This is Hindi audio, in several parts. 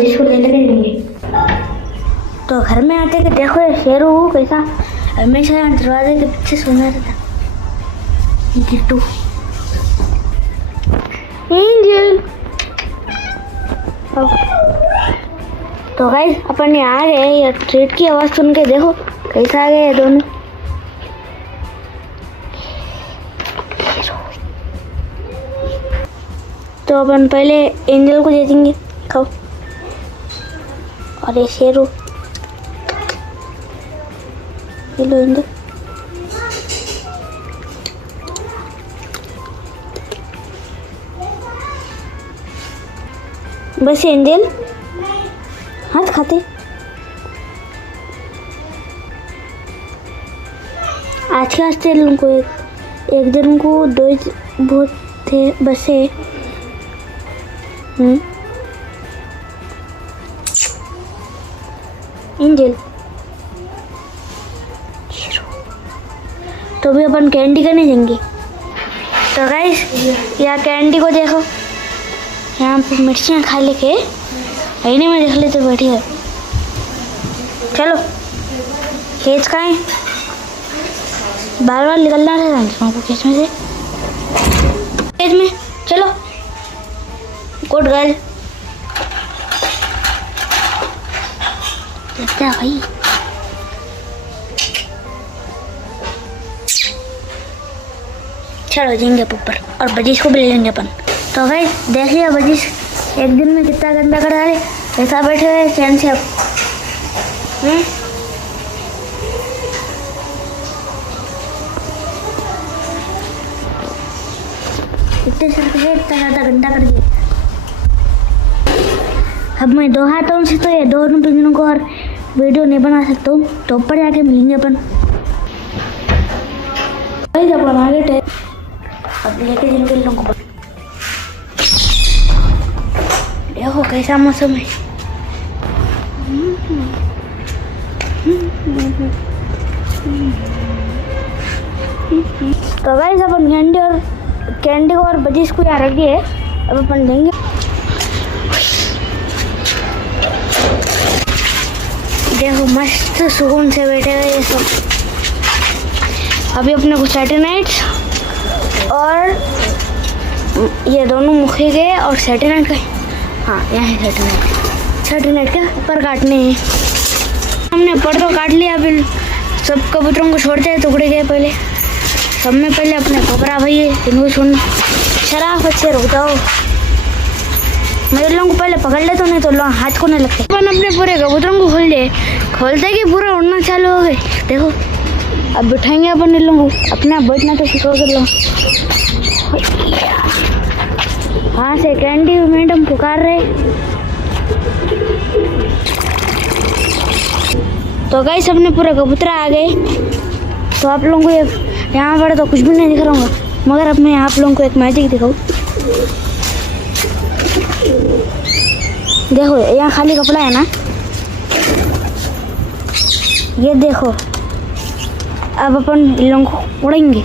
बजिश को ले लेके जाएंगे। तो घर में आते कि देखो ये शेरू कैसा हमेशा दरवाजे के पीछे सोना रहता। गिट्टू एंजल। तो गाइस अपन यहाँ आ गए। ये ट्रेड की आवाज़ सुन के देखो कैसा आ गए ये दोनों। तो अपन पहले एंजल को दे देंगे खाओ। और ये शेरू ये लो एंजल। बस एंजल हाथ खाते। आज के आस्ते को एक दिन को दो बहुत थे बसे। एंजल तो भी अपन कैंडी करने जाएंगे। तो गाइस यहाँ कैंडी को देखो, यहाँ पे मिर्चियाँ खा लेके आईने में देख लेते बैठी है। चलो खेच का है बार बार निकलना रहता है खेच में से। खेच में चलो गुड गर्ल। लगता है भाई चलो जाएंगे ऊपर और बजिश को भी ले लेंगे अपन। तो भाई देखिए बजिश एक दिन में कितना गंदा कर डाले। ऐसा बैठे हुए चैन से अब इतने सर पे इतना ज़्यादा गंदा कर दिया। अब मैं दो हाथों से तो ये दोनों पिंजरों को और वीडियो नहीं बना सकता हूँ। तो ऊपर जाके मिलेंगे अपन। अपन आगे अब लेके जाएंगे लोगों को। देखो कैसा मौसम है। तो गाइस अपन कैंडी और बजिश को यहाँ रख दिए। अब अपन देंगे। देखो मस्त सुकून से बैठे हुए ये सब। अभी अपने को सैटेलाइट्स और ये दोनों मुखे के और सैटेलाइट का, हाँ यहाँ सैटेलाइट के ऊपर काटने हैं। हमने ऊपर तो काट लिया। अभी सब कबूतरों को छोड़ते हैं टुकड़े के पहले। सब में पहले अपने घबरा भाई है इनको छोड़ना। शराफत से रुक जाओ। मैं लोगों को पहले पकड़ लेता हूँ नहीं तो लोग हाथ को नहीं लगते। अपन अपने पूरे कबूतरों को खोल दिए। खोलते कि पूरा उड़ना चालू हो गए। देखो अब बिठाएंगे अपन इन लोगों को। अपने आप बैठना तो सीखो कर लो। हाँ से कैंडी मैडम पुकार रहे। तो गाइस अपने पूरे कबूतर आ गए। तो आप लोगों को यहाँ पर तो कुछ भी नहीं दिख रहा हूँ, मगर अब मैं आप लोगों को एक मैजिक दिखाऊँ। देखो यहाँ खाली कपड़ा है ना, ये देखो। अब अपन इन लोगों को उड़ेंगे।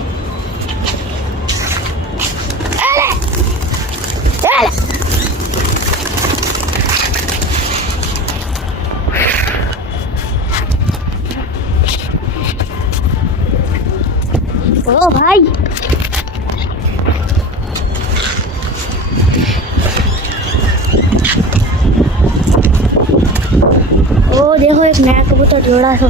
ओ भाई ओ देखो एक नया कबूतर जोड़ा सो।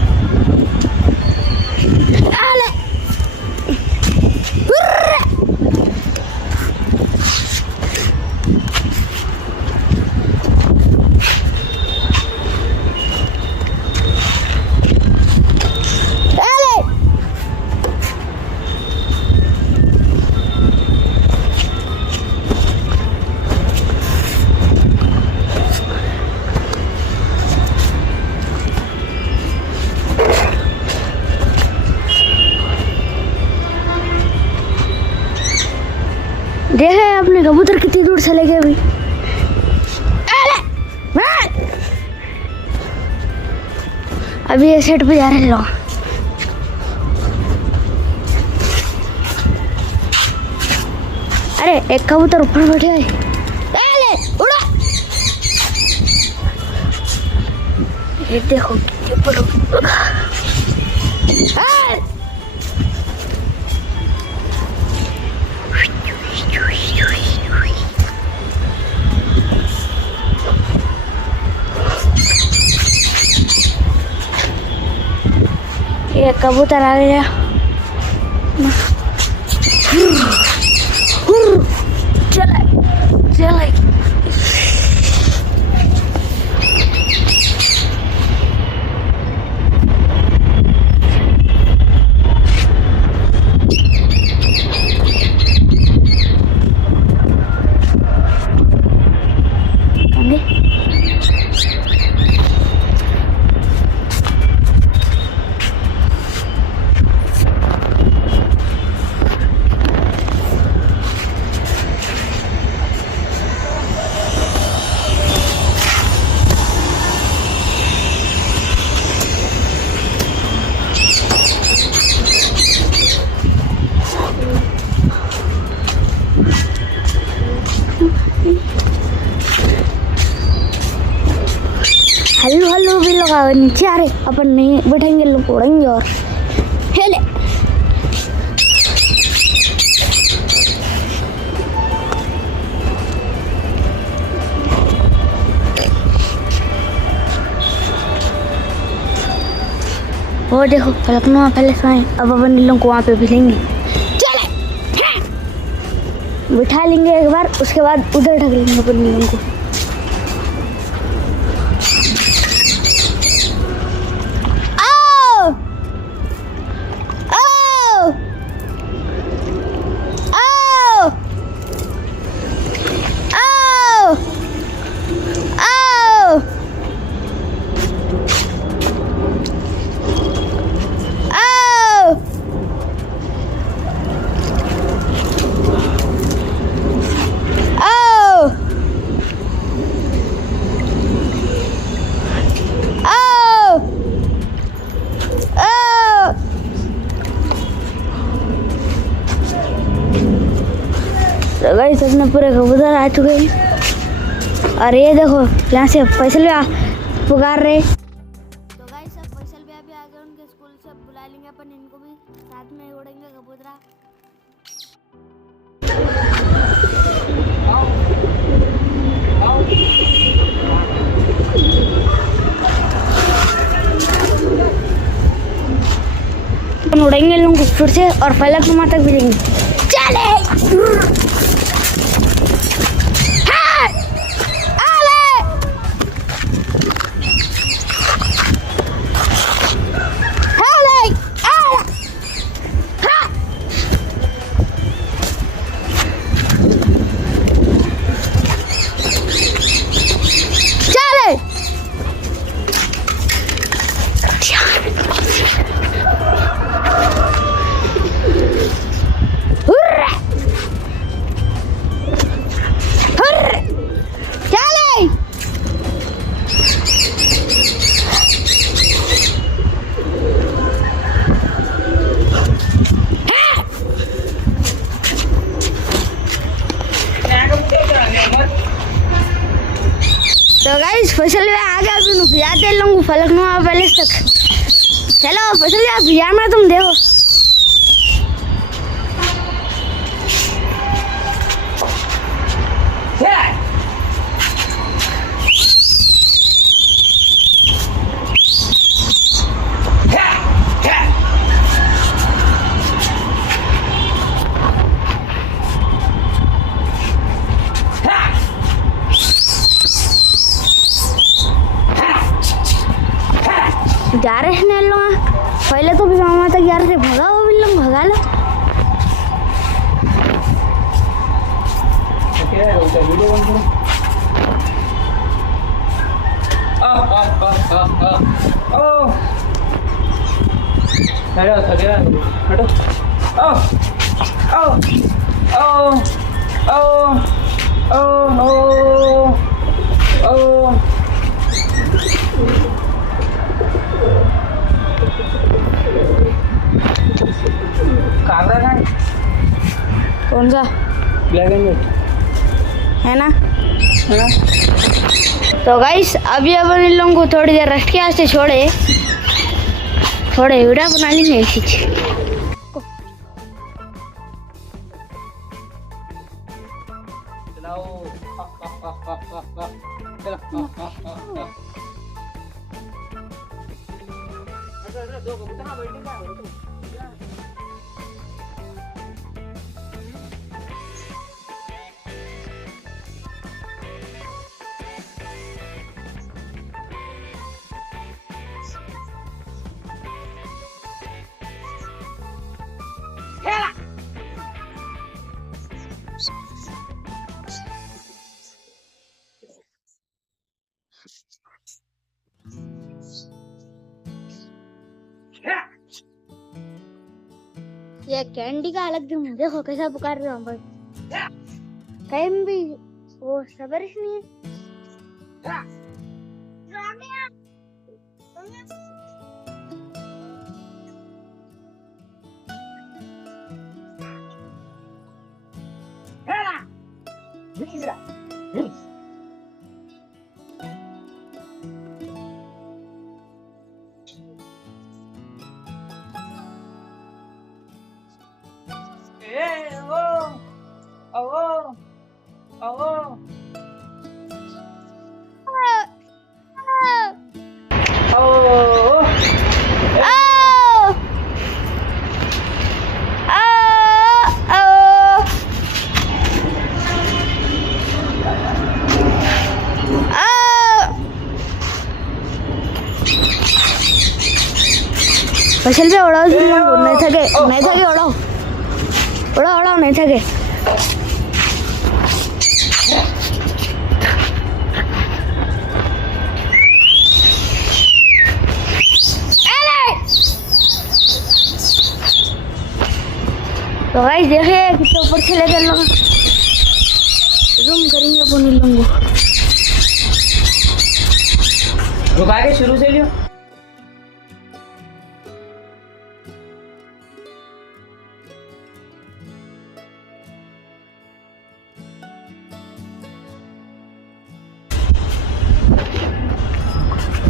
देखे अपने कबूतर कितनी दूर चले गए अभी। अभी ये सेट पे जा रहे हैं लोग। अरे एक कबूतर ऊपर बैठे है। उड़ा ये देखो कितने बड़े। ये कबूतर आ गया। चले चले हल्लू हल्लू भी लगा नीचे आ रहे, अपन नहीं बैठेंगे, लोग उड़ेंगे। और हेले वो देखो फलकनुमा पैलेस आए। अब अपन इन लोगों को वहाँ पे भेजेंगे। चले बिठा लेंगे एक बार, उसके बाद उधर ढक लेंगे अपन इन लोगों को। तो गाइस अपने पूरे कबूतर आ चुके हैं। और ये देखो यहाँ से फैसल भी पुकार रहे। तो गाइस अब फैसल भी अभी आ गए, उनके स्कूल से बुला लेंगे अपन इनको भी, साथ में उड़ेंगे कबूतरा। अपन उड़ेंगे लोगों को फिर से और फलकनुमा तक भेजेंगे। चले तो गाइस फैसल में आ गया, अभी भिजाते लोगों फलकनुमा पैलेस तक। चलो फैसल यार भिजाना तुम देखो। जा रहे हैं लोग, पहले तो भी मामा तक जा रहे थे, भगा वो भी लोग भगा लो। कौन सा? ब्लैक एंड व्हाइट है ना? तो गाइस अभी अपन इन लोगों को थोड़ी देर रेस्ट के वास्ते छोड़े, थोड़े वीडियो बना लेंगे इसी ये कैंडी का अलग दिन देखो कैसा पुकार रहे हो कहीं भी वो सबर ही नहीं है। फसल पे उड़ाओ नहीं थके उड़ाओ उड़ाओ उड़ाओ नहीं थके। तो गाइस देखिए कितने ऊपर से लेकर लोग जूम करेंगे अपन इन लोगों को। रुका के शुरू से लियो।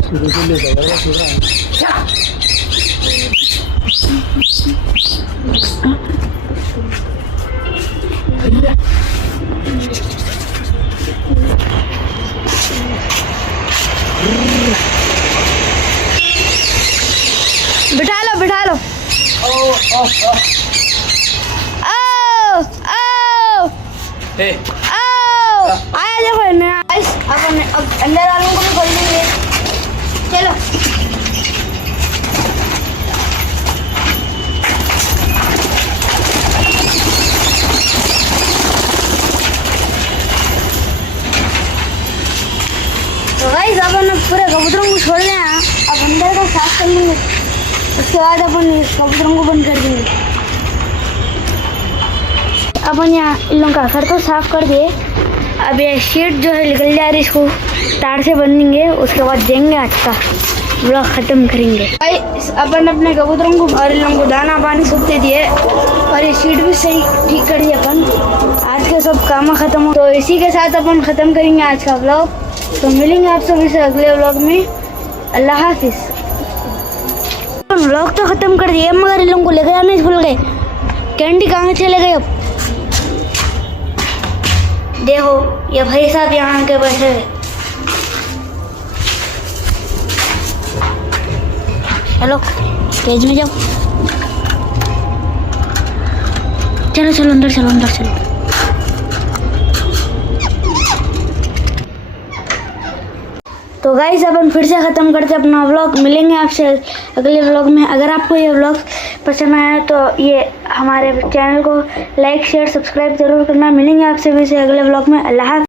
शुरू से ले जाएगा पूरा। बिठा लो बिठा लो। ओ ओ ओ आओ आओ ए आओ आया देखो गाइस अब अंदर वालों को भी खोल देंगे। चलो तो गाइस अपन पूरे कबूतरों को छोड़ रहे हैं। अब अंदर का साफ कर लेंगे, उसके बाद अपन कबूतरों को बंद कर देंगे। अपन यहाँ इन लोगों का घर तो साफ कर दिए। अब ये शीट जो है निकल जा रही, इसको तार से बंदेंगे, उसके बाद देंगे। आज का ब्लॉग खत्म करेंगे। अपन अपने कबूतरों को और इन लोगों को दाना पानी सब दे दिए और ये शीट भी सही ठीक कर दिया अपन। आज के सब काम खत्म हो, तो इसी के साथ अपन खत्म करेंगे आज का ब्लॉग। तो मिलेंगे आप सभी से अगले ब्लॉग में। अल्लाह हाफिज। ब्लॉग तो खत्म कर दिए मगर इन लोगों को लेकर आने भूल गए। कैंडी कहाँ चले गए? अब देखो ये भाई साहब यहाँ के बैठे हैं। चलो केज में जाओ। चलो चलो अंदर चलो अंदर चलो। तो गाइस अपन फिर से ख़त्म करते अपना व्लॉग। मिलेंगे आपसे अगले व्लॉग में। अगर आपको ये व्लॉग पसंद आया तो ये हमारे चैनल को लाइक शेयर सब्सक्राइब जरूर करना। मिलेंगे आपसे फिर से अगले व्लॉग में। अल्लाह।